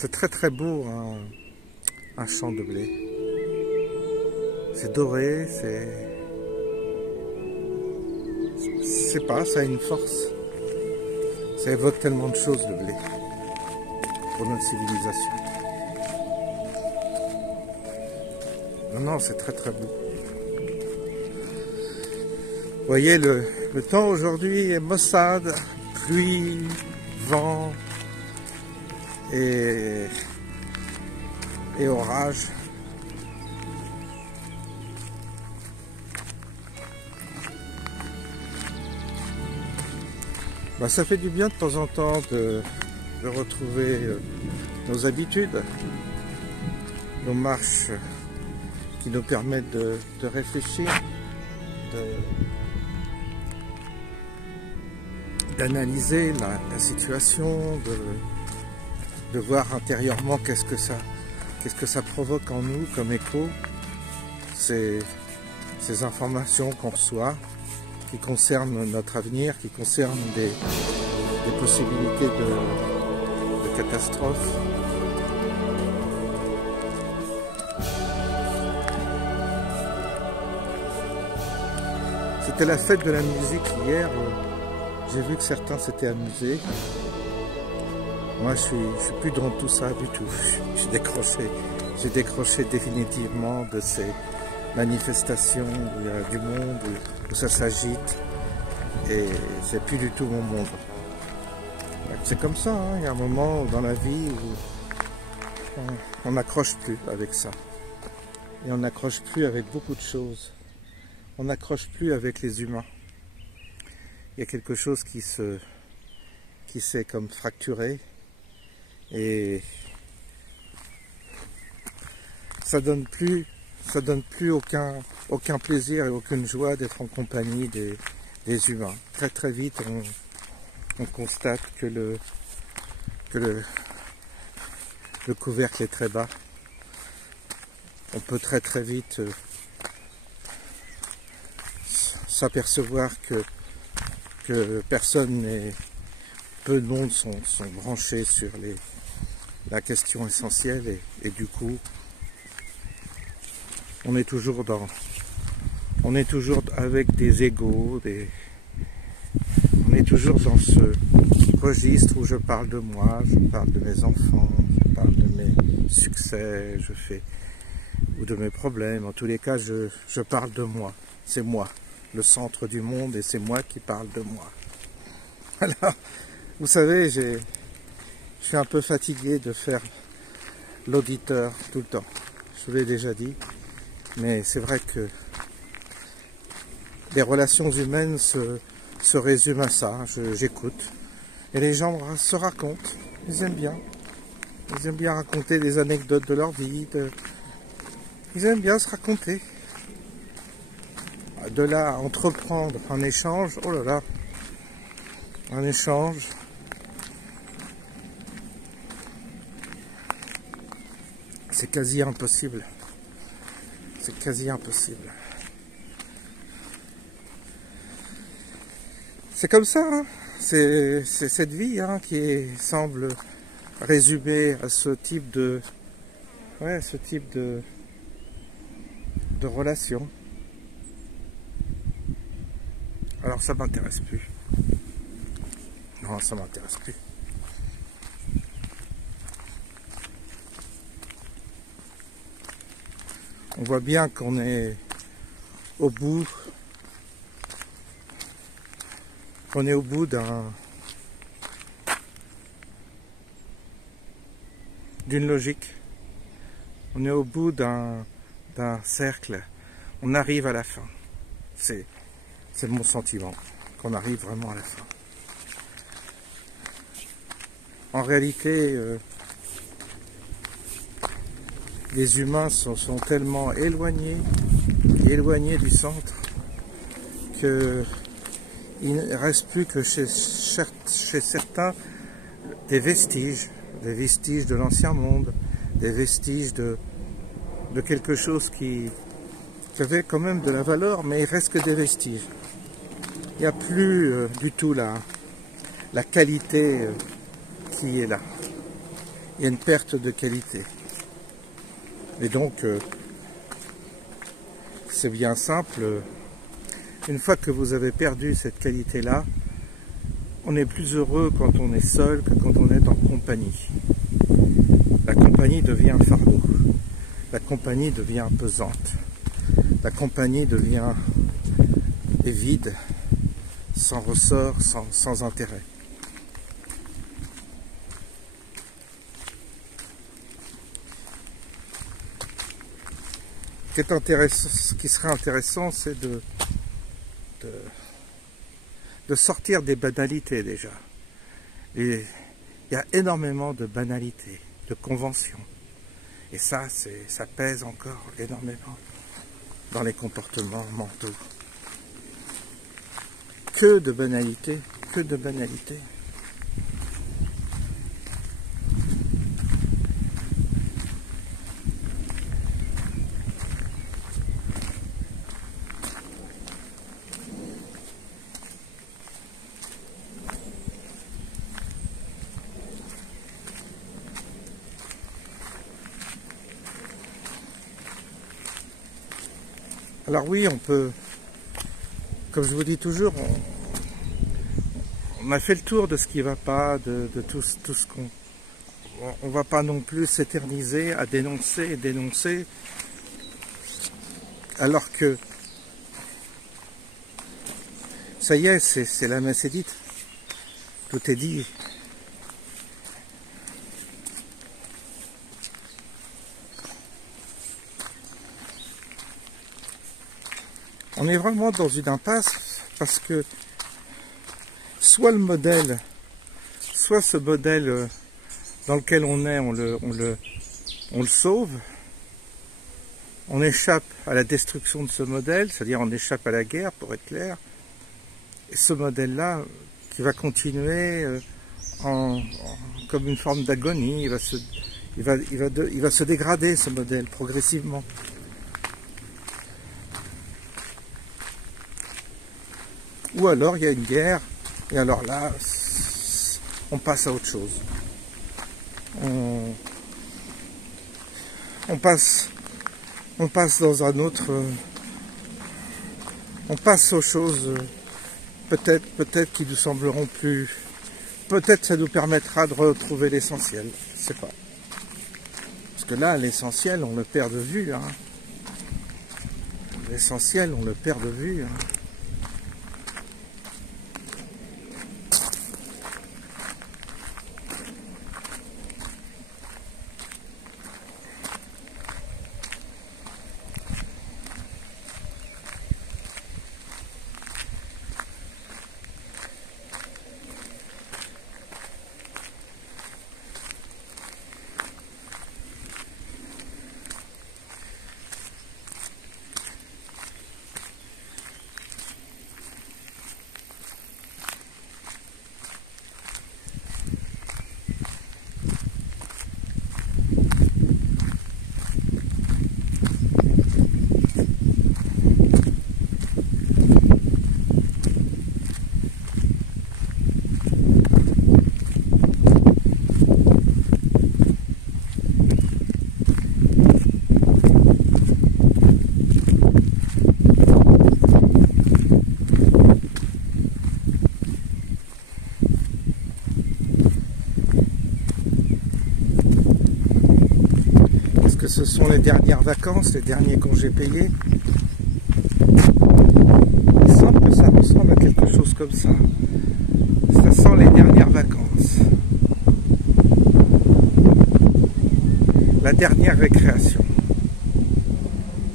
C'est très très beau, un champ de blé. C'est doré, c'est pas, ça a une force. Ça évoque tellement de choses, le blé, pour notre civilisation. Non, non, c'est très très beau. Vous voyez, le temps aujourd'hui est maussade, pluie, vent et orage. Bah, ça fait du bien de temps en temps de retrouver nos habitudes, nos marches qui nous permettent de réfléchir, d'analyser la situation, de voir intérieurement qu'est-ce que ça provoque en nous comme écho, ces informations qu'on reçoit, qui concernent notre avenir, qui concernent des possibilités de catastrophes. C'était la fête de la musique hier. J'ai vu que certains s'étaient amusés. Moi, je suis plus dans tout ça du tout. J'ai décroché définitivement de ces manifestations où il y a du monde, où ça s'agite, et c'est plus du tout mon monde. C'est comme ça, hein. Il y a un moment dans la vie où on n'accroche plus avec ça. Et on n'accroche plus avec beaucoup de choses. On n'accroche plus avec les humains. Il y a quelque chose qui s'est comme fracturé, et ça donne plus aucun plaisir et aucune joie d'être en compagnie des humains. Très très vite on constate que le couvercle est très bas. On peut très très vite s'apercevoir que personne n'est, peu de monde sont branchés sur la question essentielle, et du coup on est toujours avec des égos, on est toujours dans ce registre où je parle de moi, je parle de mes enfants, je parle de mes succès, ou de mes problèmes. En tous les cas, je parle de moi. C'est moi, le centre du monde, et c'est moi qui parle de moi. Alors, vous savez, je suis un peu fatigué de faire l'auditeur tout le temps. Je vous l'ai déjà dit, mais c'est vrai que les relations humaines se résument à ça. J'écoute, et les gens se racontent. Ils aiment bien. Ils aiment bien raconter des anecdotes de leur vie. Ils aiment bien se raconter. De là à entreprendre un échange, oh là là, un échange. C'est quasi impossible. C'est quasi impossible. C'est comme ça, hein. C'est cette vie, hein, qui semble résumer à ce type de relation. Alors ça m'intéresse plus. Non, ça m'intéresse plus. On voit bien qu'on est au bout. On est au bout d'une logique. On est au bout d'un cercle. On arrive à la fin. C'est mon sentiment, qu'on arrive vraiment à la fin. En réalité, les humains sont tellement éloignés du centre, que il ne reste plus que chez certains des vestiges de l'ancien monde, des vestiges de quelque chose qui avait quand même de la valeur, mais il reste que des vestiges. Il n'y a plus du tout la qualité qui est là. il y a une perte de qualité. Et donc, c'est bien simple. Une fois que vous avez perdu cette qualité-là, on est plus heureux quand on est seul que quand on est en compagnie. La compagnie devient un fardeau. La compagnie devient pesante. La compagnie devient vide, sans ressort, sans intérêt. Ce qui serait intéressant, c'est de sortir des banalités déjà. Et il y a énormément de banalités, de conventions. Et ça pèse encore énormément dans les comportements mentaux. Que de banalités, que de banalités. Alors oui, on peut, comme je vous dis toujours, on a fait le tour de ce qui ne va pas, de tout ce qu'on... On ne va pas non plus s'éterniser à dénoncer et dénoncer, alors que ça y est, c'est la messe est dite, tout est dit. On est vraiment dans une impasse parce que soit le modèle, soit ce modèle dans lequel on est, on le sauve, on échappe à la destruction de ce modèle, c'est-à-dire on échappe à la guerre, pour être clair, et ce modèle-là, qui va continuer comme une forme d'agonie, il va se dégrader, ce modèle, progressivement. Ou alors il y a une guerre, et alors là, on passe à autre chose. On passe dans un autre... on passe aux choses peut-être qui nous sembleront plus... Peut-être ça nous permettra de retrouver l'essentiel, je ne sais pas. Parce que là, l'essentiel, on le perd de vue. Hein. L'essentiel, on le perd de vue. Hein. Ce sont les dernières vacances, les derniers congés payés. Il semble que ça ressemble à quelque chose comme ça. Ça sent les dernières vacances. La dernière récréation.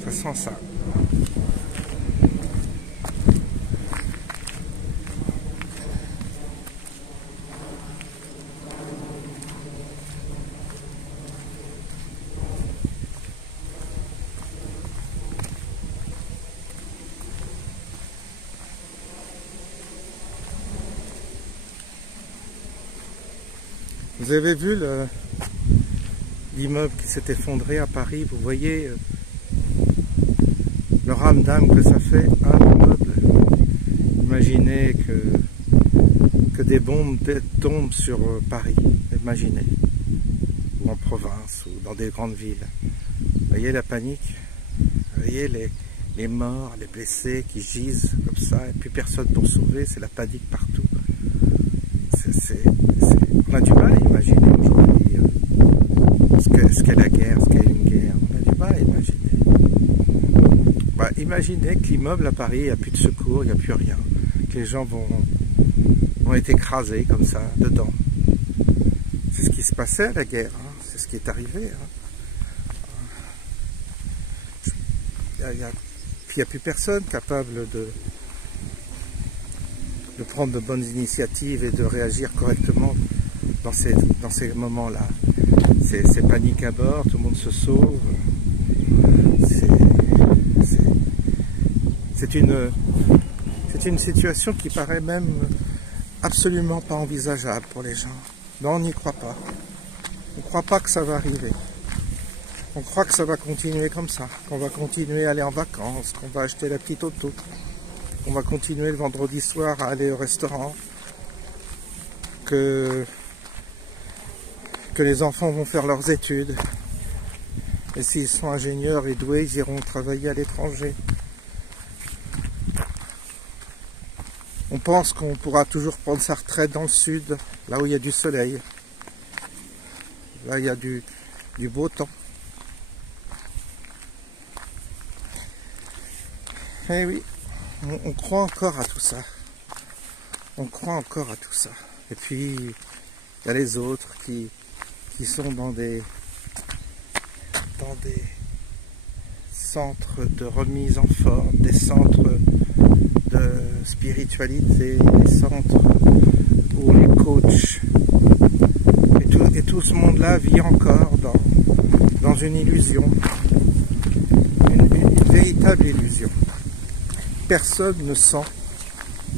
Ça sent ça. Vous avez vu l'immeuble qui s'est effondré à Paris? Vous voyez le rame d'âme que ça fait, un immeuble. Imaginez que des bombes tombent sur Paris. Imaginez. ou en province, ou dans des grandes villes. Vous voyez la panique? Vous voyez les morts, les blessés qui gisent comme ça, et puis personne pour sauver, c'est la panique partout. On a du mal à imaginer aujourd'hui ce qu'est la guerre, ce qu'est une guerre. On a du mal à imaginer. Bah, imaginez que l'immeuble à Paris, il n'y a plus de secours, il n'y a plus rien. Que les gens vont être écrasés comme ça, dedans. C'est ce qui se passait à la guerre, hein. C'est ce qui est arrivé. Hein. Puis il n'y a plus personne capable de prendre de bonnes initiatives et de réagir correctement dans ces moments-là. C'est panique à bord, tout le monde se sauve. C'est une situation qui paraît même absolument pas envisageable pour les gens. Non, on n'y croit pas. On ne croit pas que ça va arriver. On croit que ça va continuer comme ça, qu'on va continuer à aller en vacances, qu'on va acheter la petite auto, qu'on va continuer le vendredi soir à aller au restaurant, que les enfants vont faire leurs études, et s'ils sont ingénieurs et doués, ils iront travailler à l'étranger. On pense qu'on pourra toujours prendre sa retraite dans le sud, là où il y a du soleil, là où il y a du beau temps. Eh oui, on croit encore à tout ça. On croit encore à tout ça. Et puis, il y a les autres qui sont dans des centres de remise en forme, des centres de spiritualité, des centres où les coachs et tout ce monde-là vit encore dans une illusion, une véritable illusion. Personne ne sent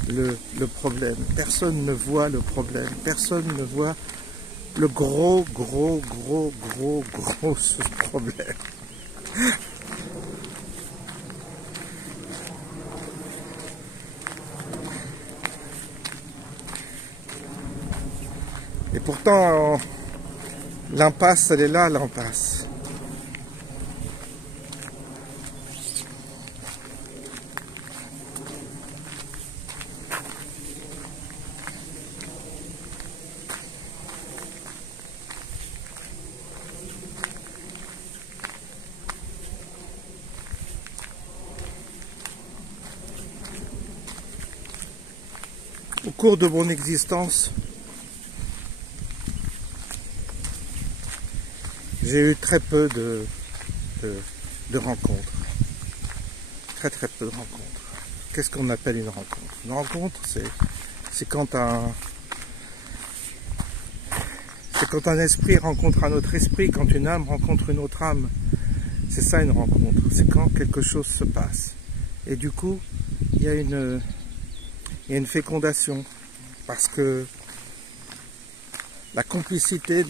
le problème, personne ne voit le problème, personne ne voit le gros problème. Et pourtant, l'impasse, elle est là, l'impasse. Au cours de mon existence, j'ai eu très peu de rencontres. Très peu de rencontres. Qu'est-ce qu'on appelle une rencontre? Une rencontre, c'est quand un esprit rencontre un autre esprit, quand une âme rencontre une autre âme. C'est ça une rencontre. C'est quand quelque chose se passe. Et du coup, il y a une fécondation, parce que la complicité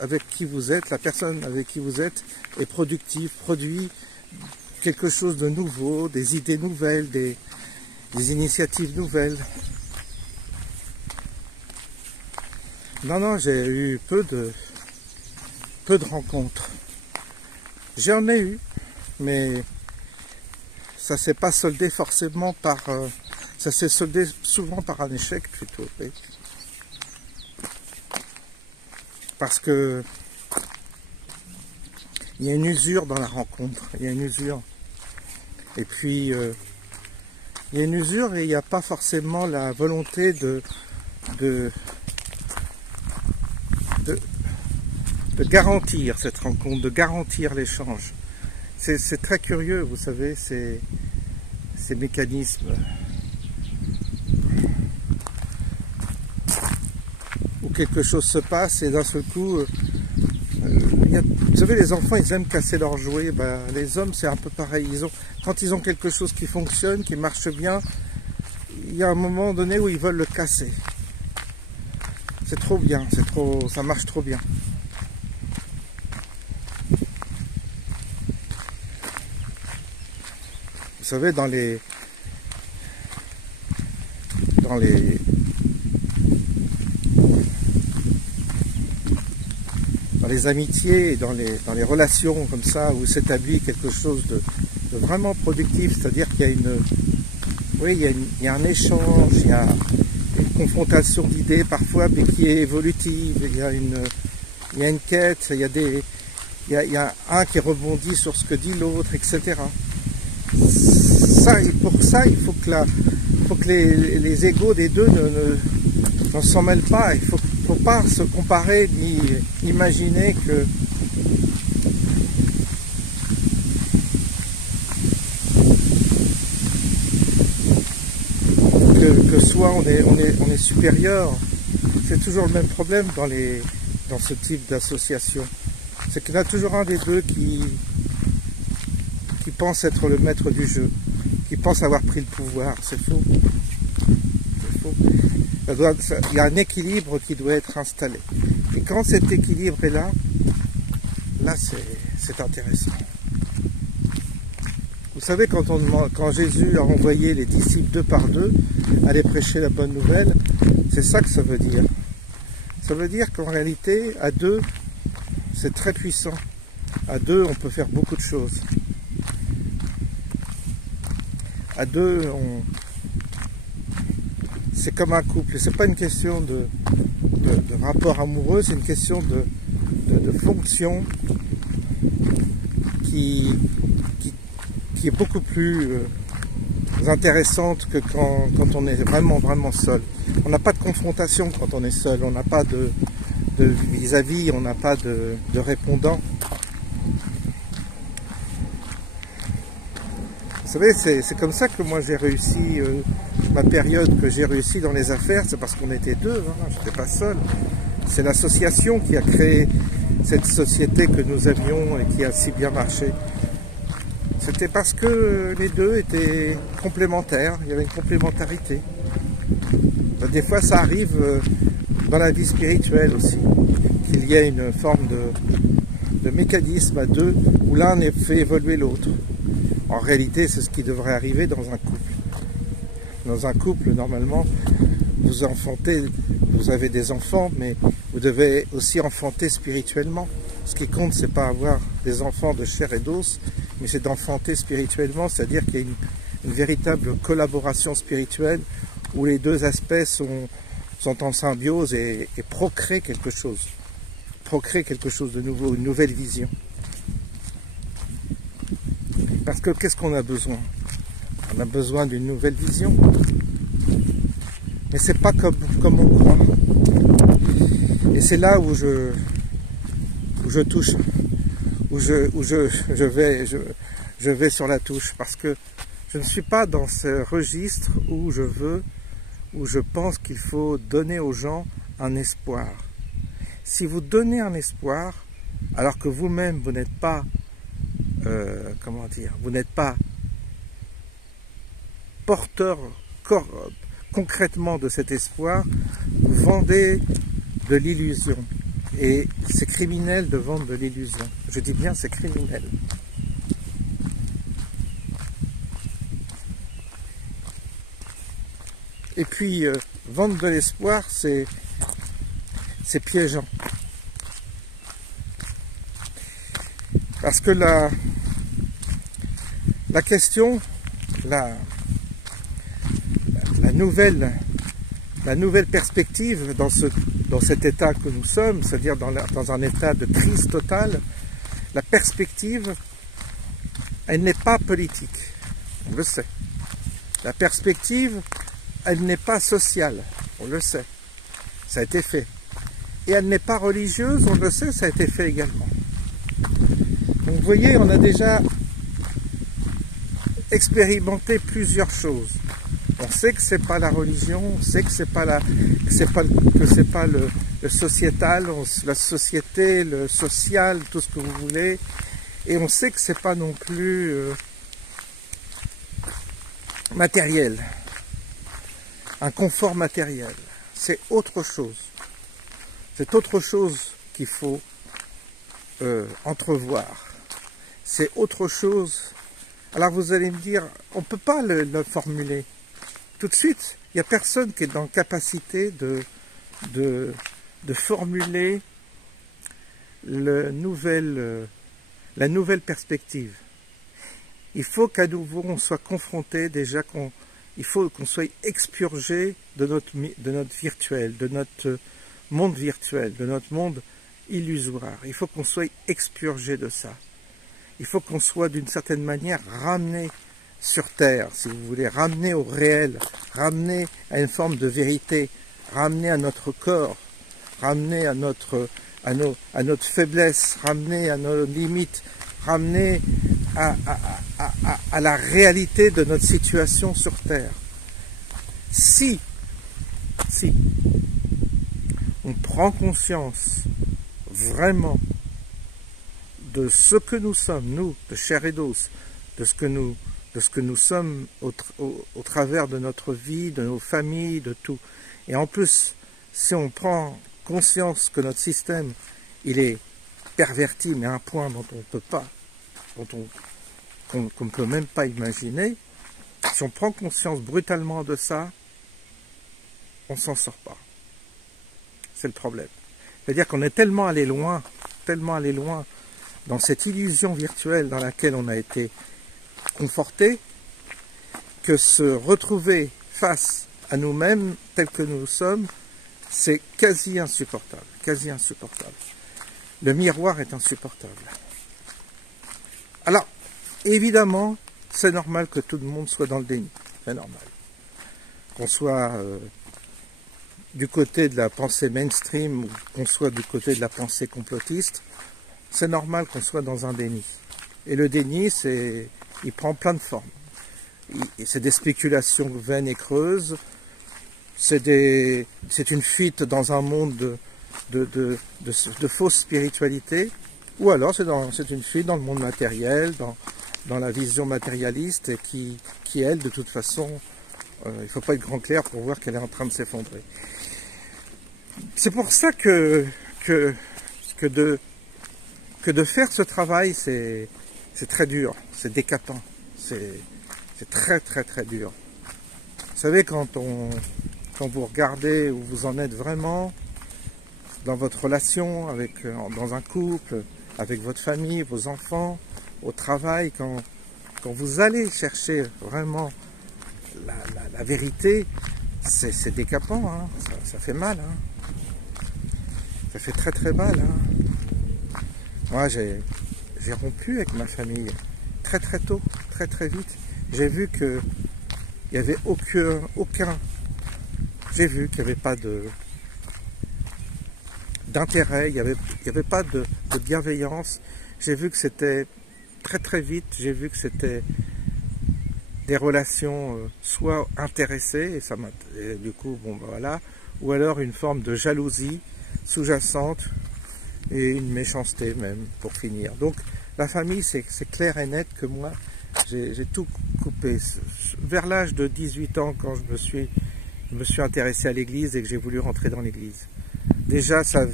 avec qui vous êtes, la personne avec qui vous êtes, est productive, produit quelque chose de nouveau, des idées nouvelles, des initiatives nouvelles. Non, j'ai eu peu de rencontres. J'en ai eu, mais ça s'est pas soldé forcément par... ça s'est soldé souvent par un échec plutôt. Oui. Parce que il y a une usure dans la rencontre, il y a une usure. Et puis, il y a une usure et il n'y a pas forcément la volonté de garantir cette rencontre, de garantir l'échange. C'est très curieux, vous savez, ces mécanismes où quelque chose se passe et d'un seul coup, vous savez, les enfants, ils aiment casser leurs jouets. Ben, les hommes, c'est un peu pareil. Quand ils ont quelque chose qui fonctionne, qui marche bien, il y a un moment donné où ils veulent le casser. C'est trop bien, ça marche trop bien. Vous savez, dans les les amitiés et dans les relations comme ça, où s'établit quelque chose de vraiment productif, c'est-à-dire qu'il y a oui, il y a un échange, il y a une confrontation d'idées parfois, mais qui est évolutive, il y a une quête, il y a un qui rebondit sur ce que dit l'autre, etc. Pour ça, il faut que les égos des deux ne s'en mêlent pas. Il ne faut pas se comparer ni imaginer que soit on est supérieur. C'est toujours le même problème dans ce type d'association. C'est qu'il y en a toujours un des deux qui pense être le maître du jeu, qui pense avoir pris le pouvoir. C'est faux. C'est faux. Il y a un équilibre qui doit être installé. Et quand cet équilibre est là c'est intéressant. Vous savez, quand Jésus a envoyé les disciples 2 par 2 aller prêcher la bonne nouvelle, c'est ça que ça veut dire. Ça veut dire qu'en réalité, à deux, c'est très puissant. À deux, on peut faire beaucoup de choses. À deux, c'est comme un couple. C'est pas une question de rapport amoureux, c'est une question de fonction qui est beaucoup plus intéressante que quand on est vraiment seul. On n'a pas de confrontation quand on est seul, on n'a pas de vis-à-vis, on n'a pas de répondant. Vous savez, c'est comme ça que moi j'ai réussi, ma période que j'ai réussi dans les affaires, c'est parce qu'on était deux, hein, je n'étais pas seul. C'est l'association qui a créé cette société que nous avions et qui a si bien marché. C'était parce que les deux étaient complémentaires, il y avait une complémentarité. Des fois ça arrive dans la vie spirituelle aussi, qu'il y ait une forme de mécanisme à deux où l'un fait évoluer l'autre. En réalité, c'est ce qui devrait arriver dans un couple. Dans un couple, normalement, vous enfantez, vous avez des enfants, mais vous devez aussi enfanter spirituellement. Ce qui compte, c'est pas avoir des enfants de chair et d'os, mais c'est d'enfanter spirituellement, c'est-à-dire qu'il y a une véritable collaboration spirituelle où les deux aspects sont en symbiose et procréent quelque chose. Procréent quelque chose de nouveau, une nouvelle vision. Parce que qu'est-ce qu'on a besoin? On a besoin d'une nouvelle vision. Mais c'est pas comme on croit. Et c'est là où je touche, où je vais sur la touche, parce que je ne suis pas dans ce registre où je pense qu'il faut donner aux gens un espoir. Si vous donnez un espoir, alors que vous-même vous n'êtes pas, comment dire, vous n'êtes pas porteur concrètement de cet espoir, vous vendez de l'illusion. Et c'est criminel de vendre de l'illusion. Je dis bien, c'est criminel. Et puis, vendre de l'espoir, c'est piégeant. Parce que la question, la nouvelle perspective dans cet état que nous sommes, c'est-à-dire dans un état de crise totale, la perspective, elle n'est pas politique, on le sait. La perspective, elle n'est pas sociale, on le sait, ça a été fait. Et elle n'est pas religieuse, on le sait, ça a été fait également. Donc vous voyez, on a déjà expérimenté plusieurs choses. On sait que c'est pas la religion, on sait que c'est pas le sociétal, la société, le social, tout ce que vous voulez, et on sait que c'est pas non plus matériel, un confort matériel. C'est autre chose. C'est autre chose qu'il faut entrevoir. C'est autre chose. Alors vous allez me dire, on ne peut pas le formuler. Tout de suite, il n'y a personne qui est dans capacité de formuler la nouvelle perspective. Il faut qu'à nouveau on soit confronté déjà, il faut qu'on soit expurgé de notre virtuel, de notre monde virtuel, de notre monde illusoire. Il faut qu'on soit expurgé de ça. Il faut qu'on soit d'une certaine manière ramené sur Terre, si vous voulez, ramené au réel, ramené à une forme de vérité, ramené à notre corps, ramené à notre faiblesse, ramené à nos limites, ramené à la réalité de notre situation sur Terre. Si on prend conscience vraiment de ce que nous sommes, nous, de chair et d'os, de ce que nous sommes au travers de notre vie, de nos familles, de tout. Et en plus, si on prend conscience que notre système, il est perverti, mais à un point dont on ne peut pas, qu'on ne peut même pas imaginer, si on prend conscience brutalement de ça, on ne s'en sort pas. C'est le problème. C'est-à-dire qu'on est tellement allé loin dans cette illusion virtuelle dans laquelle on a été conforté, que se retrouver face à nous-mêmes tels que nous sommes, c'est quasi insupportable, quasi insupportable. Le miroir est insupportable. Alors, évidemment, c'est normal que tout le monde soit dans le déni, c'est normal. Qu'on soit du côté de la pensée mainstream ou qu'on soit du côté de la pensée complotiste, c'est normal qu'on soit dans un déni. Et le déni, il prend plein de formes. C'est des spéculations vaines et creuses, c'est une fuite dans un monde de fausse spiritualité, ou alors c'est une fuite dans le monde matériel, dans la vision matérialiste, et qui elle, de toute façon, il ne faut pas être grand clair pour voir qu'elle est en train de s'effondrer. C'est pour ça que de faire ce travail, c'est très dur, c'est décapant, c'est très très très dur. Vous savez, quand vous regardez où vous en êtes vraiment dans votre relation, dans un couple, avec votre famille, vos enfants, au travail, quand vous allez chercher vraiment la vérité, c'est décapant, hein, ça fait mal, hein. Ça fait très très mal, hein. Moi, j'ai rompu avec ma famille très très tôt, très très vite. J'ai vu qu'il n'y avait j'ai vu qu'il n'y avait pas d'intérêt, il n'y avait pas de bienveillance. J'ai vu que c'était très très vite, j'ai vu que c'était des relations soit intéressées, et du coup, bon ben voilà, ou alors une forme de jalousie sous-jacente et une méchanceté même, pour finir. Donc la famille, c'est clair et net que moi, j'ai tout coupé. Vers l'âge de 18 ans, quand je me suis intéressé à l'église et que j'ai voulu rentrer dans l'église. Déjà, ça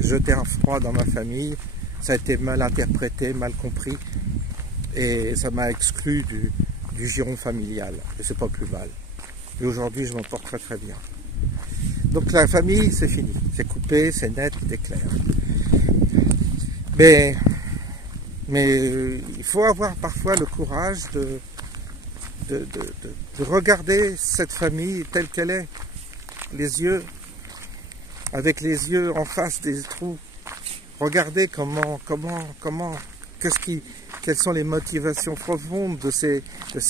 jetait un froid dans ma famille, ça a été mal interprété, mal compris, et ça m'a exclu du giron familial, et c'est pas plus mal. Et aujourd'hui, je m'en porte très très bien. Donc la famille, c'est fini, c'est coupé, c'est net, c'est clair. Mais il faut avoir parfois le courage de regarder cette famille telle qu'elle est, avec les yeux en face des trous. Regardez quelles sont les motivations profondes de ces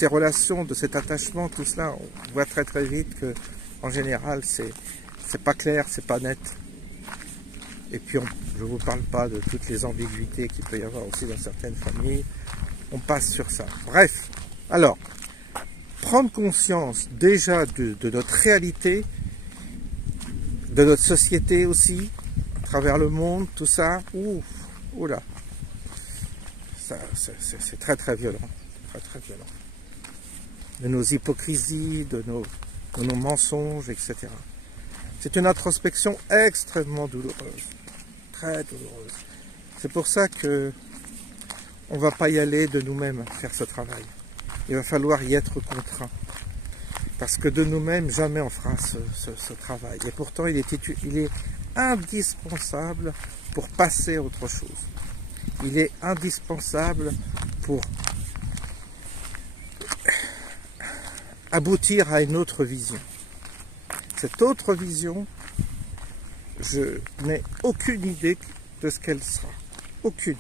relations, de cet attachement, tout cela. On voit très très vite que, en général, c'est pas clair, c'est pas net. Et puis, je ne vous parle pas de toutes les ambiguïtés qu'il peut y avoir aussi dans certaines familles. On passe sur ça. Bref, alors, prendre conscience déjà de notre réalité, de notre société aussi, à travers le monde, tout ça, oula, c'est très très violent, très très violent. De nos hypocrisies, de nos mensonges, etc. C'est une introspection extrêmement douloureuse, très douloureuse. C'est pour ça que on ne va pas y aller de nous-mêmes faire ce travail. Il va falloir y être contraint. Parce que de nous-mêmes, jamais on fera ce travail. Et pourtant, il est indispensable pour passer à autre chose. Il est indispensable pour aboutir à une autre vision. Cette autre vision, je n'ai aucune idée de ce qu'elle sera. Aucune.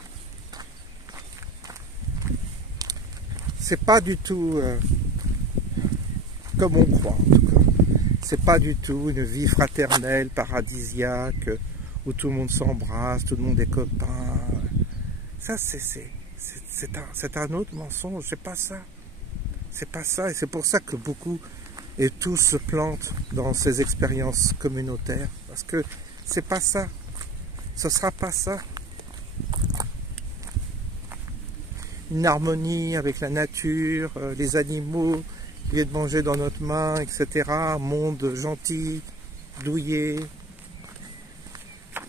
C'est pas du tout comme on croit en tout cas. C'est pas du tout une vie fraternelle, paradisiaque, où tout le monde s'embrasse, tout le monde est copain. Ça, c'est un autre mensonge, c'est pas ça. C'est pas ça, et c'est pour ça que beaucoup et tous se plantent dans ces expériences communautaires, parce que c'est pas ça. Ce sera pas ça. Une harmonie avec la nature, les animaux qui viennent manger dans notre main, etc. Un monde gentil, douillet,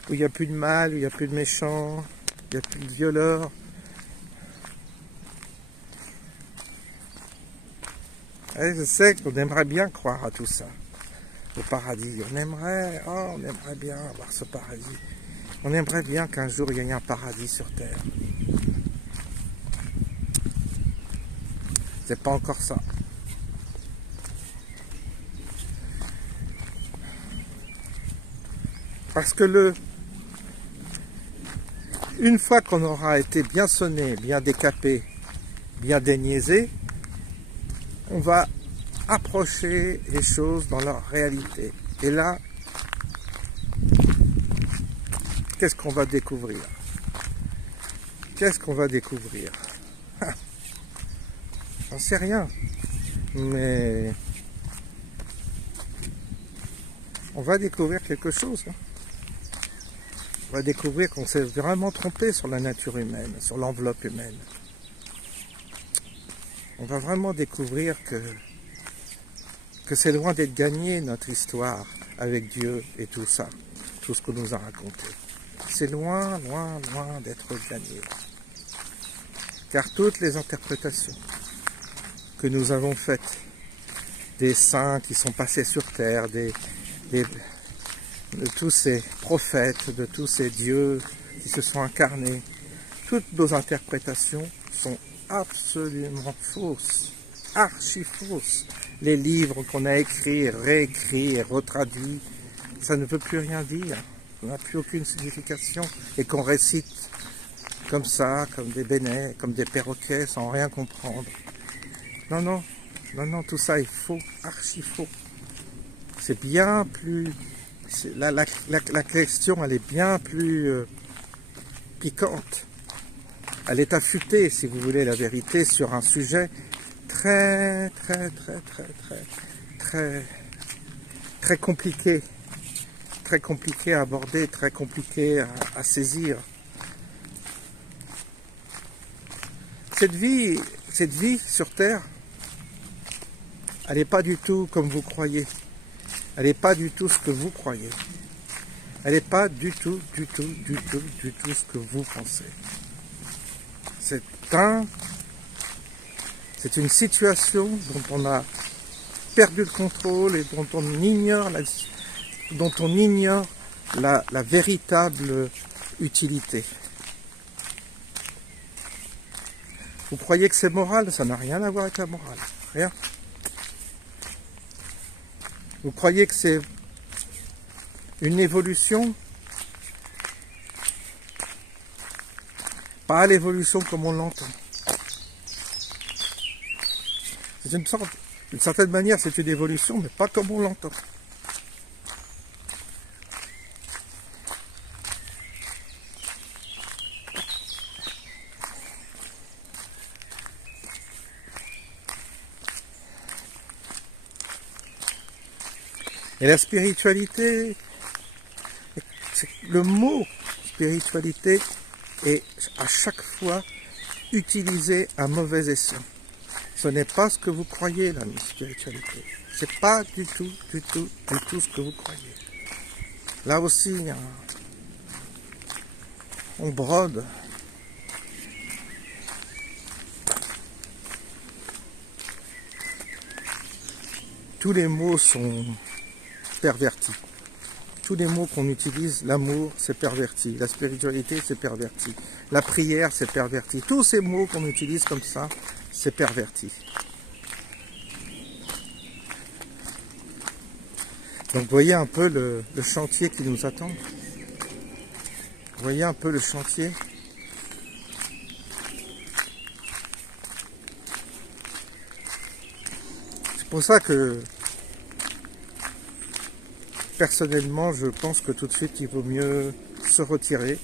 où il n'y a plus de mal, où il n'y a plus de méchants, il n'y a plus de violeurs. Et je sais qu'on aimerait bien croire à tout ça, au paradis. On aimerait bien avoir ce paradis. On aimerait bien qu'un jour il y ait un paradis sur Terre. C'est pas encore ça. Parce que une fois qu'on aura été bien sonné, bien décapé, bien déniaisé, on va approcher les choses dans leur réalité. Et là, qu'est-ce qu'on va découvrir? Qu'est-ce qu'on va découvrir? J'en sais rien. Mais on va découvrir quelque chose. Hein. On va découvrir qu'on s'est vraiment trompé sur la nature humaine, sur l'enveloppe humaine. On va vraiment découvrir que c'est loin d'être gagné notre histoire avec Dieu et tout ça, tout ce qu'on nous a raconté. C'est loin, loin, loin d'être gagné. Car toutes les interprétations que nous avons faites des saints qui sont passés sur terre, de tous ces prophètes, de tous ces dieux qui se sont incarnés, toutes nos interprétations sont absolument fausses, archi fausses. Les livres qu'on a écrits, réécrits et retraduits, ça ne veut plus rien dire, ça n'a plus aucune signification, et qu'on récite comme ça, comme des bénets, comme des perroquets, sans rien comprendre. Non, non, non, non, tout ça est faux, archi faux. C'est bien plus... La question, elle est bien plus piquante. Elle est affûtée, si vous voulez, la vérité, sur un sujet très compliqué. Très compliqué à aborder, très compliqué à saisir. Cette vie sur Terre, elle n'est pas du tout comme vous croyez. Elle n'est pas du tout ce que vous croyez. Elle n'est pas du tout ce que vous pensez. C'est une situation dont on a perdu le contrôle et dont on ignore la véritable utilité. Vous croyez que c'est moral? Ça n'a rien à voir avec la morale. Rien. Vous croyez que c'est une évolution? Pas l'évolution comme on l'entend. D'une certaine manière, c'est une évolution, mais pas comme on l'entend. Et la spiritualité, le mot spiritualité est à chaque fois utilisé à mauvais escient. Ce n'est pas ce que vous croyez, la spiritualité. C'est pas du tout ce que vous croyez. Là aussi, on brode. Tous les mots sont pervertis. tous les mots qu'on utilise, l'amour, c'est perverti. La spiritualité, c'est perverti. La prière, c'est perverti. Tous ces mots qu'on utilise comme ça, c'est perverti. Donc, voyez un peu le chantier qui nous attend. Voyez un peu le chantier. C'est pour ça que, personnellement, je pense que tout de suite, il vaut mieux se retirer,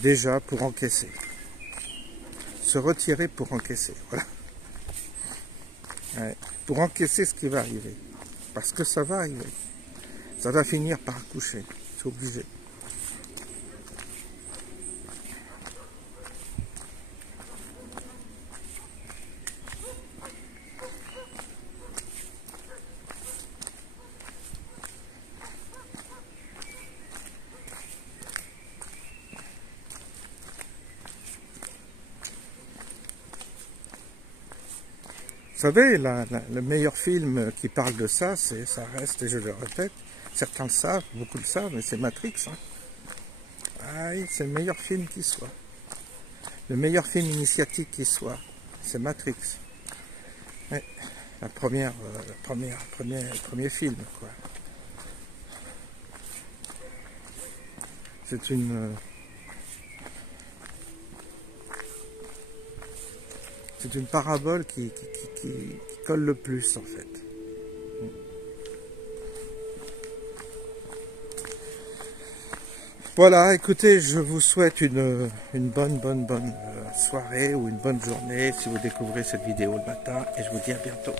déjà, pour encaisser. Se retirer pour encaisser, voilà. Ouais, pour encaisser ce qui va arriver. Parce que ça va arriver. Ça va finir par accoucher. C'est obligé. Vous savez, le meilleur film qui parle de ça, ça reste, et je le répète, certains le savent, beaucoup le savent, mais c'est Matrix. Hein. Ah oui, c'est le meilleur film qui soit. Le meilleur film initiatique qui soit, c'est Matrix. Ouais, le premier film, quoi. C'est une parabole qui colle le plus, en fait. Voilà, écoutez, je vous souhaite une bonne soirée ou une bonne journée si vous découvrez cette vidéo le matin, et je vous dis à bientôt.